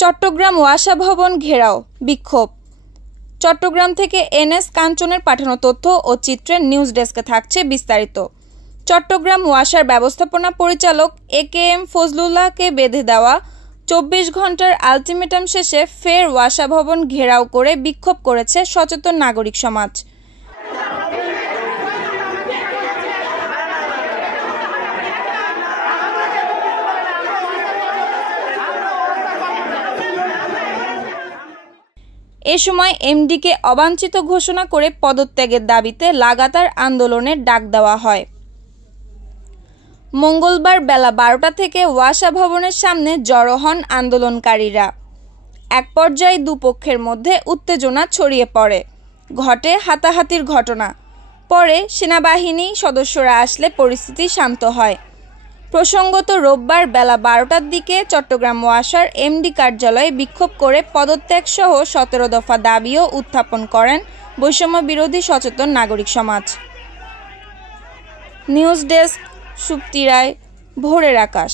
চট্টগ্রাম ওয়াসা ভবন ঘেরাও বিক্ষোভ। চট্টগ্রাম থেকে এনএস কাঞ্চনের পাঠানো তথ্য ও চিত্রের নিউজ ডেস্কে থাকছে বিস্তারিত। চট্টগ্রাম ওয়াসার ব্যবস্থাপনা পরিচালক একেএম ফজলুল্লাহকে বেঁধে দেওয়া 24 ঘন্টার আলটিমেটাম শেষে ফের ওয়াসা ভবন ঘেরাও করে বিক্ষোভ করেছে সচেতন নাগরিক সমাজ। এ সময় এমডিকে অবাঞ্ছিত ঘোষণা করে পদত্যাগের দাবিতে লাগাতার আন্দোলনের ডাক দেওয়া হয়। মঙ্গলবার বেলা 12টা থেকে ওয়াসা ভবনের সামনে জড়ো হন আন্দোলনকারীরা। এক পর্যায়ে দুপক্ষের মধ্যে উত্তেজনা ছড়িয়ে পড়ে, ঘটে হাতাহাতির ঘটনা। পরে সেনাবাহিনী সদস্যরা আসলে পরিস্থিতি শান্ত হয়। প্রসঙ্গত রোববার বেলা 12টার দিকে চট্টগ্রাম ওয়াসার এমডি কার্যালয়ে বিক্ষোভ করে পদত্যাগ সহ 17 দফা দাবিও উত্থাপন করেন বৈষম্য বিরোধী সচেতন নাগরিক সমাজ। নিউজ ডেস্ক, সুপ্তি রায়, ভোরের আকাশ।